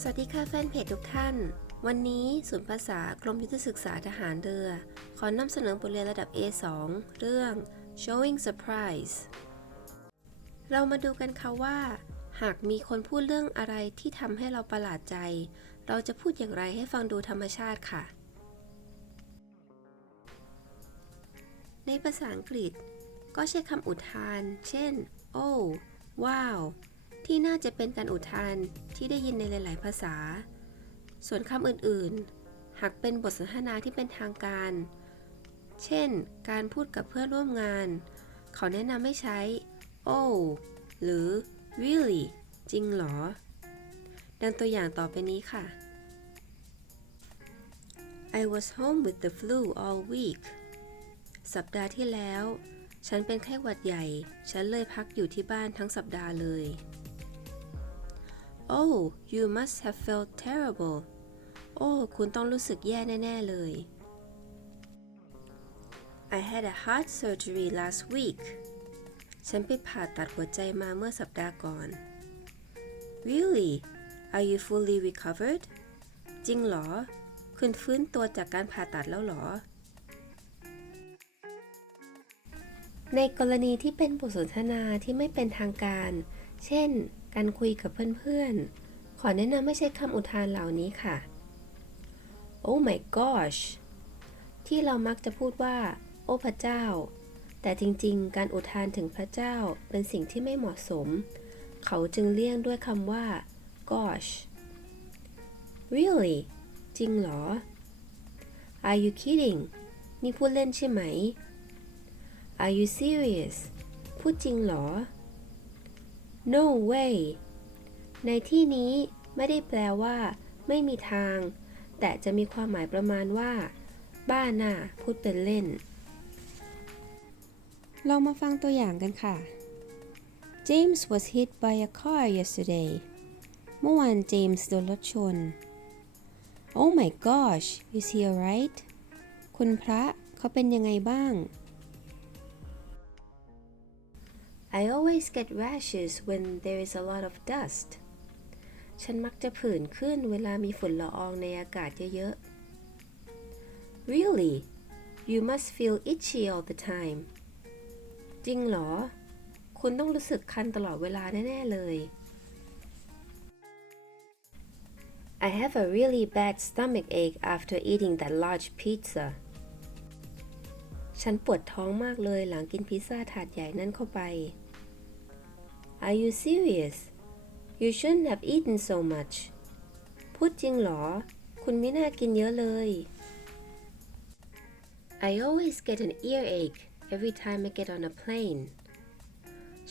สวัสดีค่ะแฟนเพจทุกท่าน วันนี้ศูนย์ภาษากรมยุทธศึกษาทหารเรือ ขอนำเสนอบทเรียนระดับ A2 เรื่อง Showing Surprise เรามาดูกันค่ะว่า หากมีคนพูดเรื่องอะไรที่ทำให้เราประหลาดใจ เราจะพูดอย่างไรให้ฟังดูธรรมชาติค่ะ ในภาษาอังกฤษ ก็ใช้คำอุทาน เช่น oh ว้าว ที่น่าจะเป็นการอุทานที่ได้ยินในหลาย ๆ ภาษา ส่วนคำอื่น ๆ หากเป็นบทสนทนาที่เป็นทางการ เช่น การพูดกับเพื่อนร่วมงาน เขาแนะนำให้ใช้ oh หรือ really จริงหรอ ดังตัวอย่างต่อไปนี้ค่ะ I was home with the flu all week สัปดาห์ที่แล้ว ฉันเป็นไข้หวัดใหญ่ ฉันเลยพักอยู่ที่บ้านทั้งสัปดาห์เลย Oh you must have felt terrible โอ้ คุณต้องรู้สึกแย่แน่ ๆ เลย I had a heart surgery last week ฉันไปผ่าตัดหัวใจมาเมื่อสัปดาห์ก่อน Really are you fully recovered จริงเหรอ คุณฟื้นตัวจากการผ่าตัดแล้วเหรอ ในกรณีที่เป็นบทสนทนาที่ไม่เป็นทางการ เช่น การคุยกับเพื่อนๆ ขอแนะนำไม่ใช้คำอุทานเหล่านี้ค่ะ Oh my gosh ที่เรามักจะพูดว่า โอ้พระเจ้า แต่จริงๆ การอุทานถึงพระเจ้าเป็นสิ่งที่ไม่เหมาะสม เขาจึงเลี่ยงด้วยคำว่า gosh really จริงเหรอ Are you kidding นี่พูดเล่นใช่ไหม Are you serious พูดจริงเหรอ No way ในที่นี้ไม่ได้แปลว่า ไม่มีทาง แต่จะมีความหมายประมาณว่า บ้าน่ะพูดเป็นเล่นเรามาฟังตัวอย่างกันค่ะ James was hit by a car yesterday เมื่อวานเจมส์โดนรถชน Oh my gosh is he alright คุณพระเขาเป็นยังไงบ้าง I always get rashes when there is a lot of dust ฉันมักจะผื่นขึ้นเวลามีฝุ่นละอองในอากาศเยอะๆ Really you must feel itchy all the time จริงเหรอ คุณต้องรู้สึกคันตลอดเวลาแน่ ๆ เลย I have a really bad stomach ache after eating that large pizza ฉันปวดท้องมากเลยหลังกินพิซซ่าถาดใหญ่นั่นเข้าไป Are you serious You shouldn't have eaten so much พูดจริงเหรอ คุณไม่น่ากินเยอะเลย I always get an earache every time I get on a plane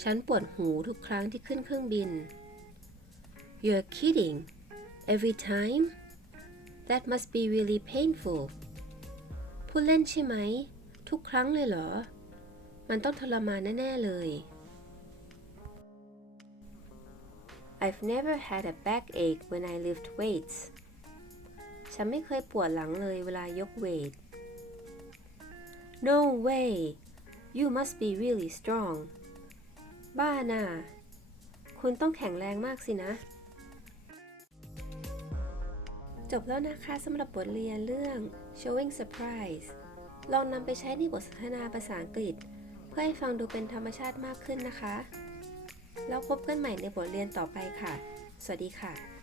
ฉันปวดหูทุกครั้งที่ขึ้นเครื่องบิน You're kidding every time That must be really painful พูดเล่นใช่ไหม ทุกครั้งเลยเหรอ มันต้องทรมานแน่ ๆ เลย I've never had a backache when I lift weights ฉันไม่เคยปวดหลังเลยเวลายกเวท No way you must be really strong บ้าน่ะ คุณต้องแข็งแรงมากสินะ จบแล้วนะคะสำหรับบทเรียนเรื่อง showing surprise ลองนำไปใช้ในบทสนทนาภาษาอังกฤษ เพื่อให้ฟังดูเป็นธรรมชาติมากขึ้นนะคะ แล้วพบกันใหม่ในบทเรียนต่อไปค่ะ สวัสดีค่ะ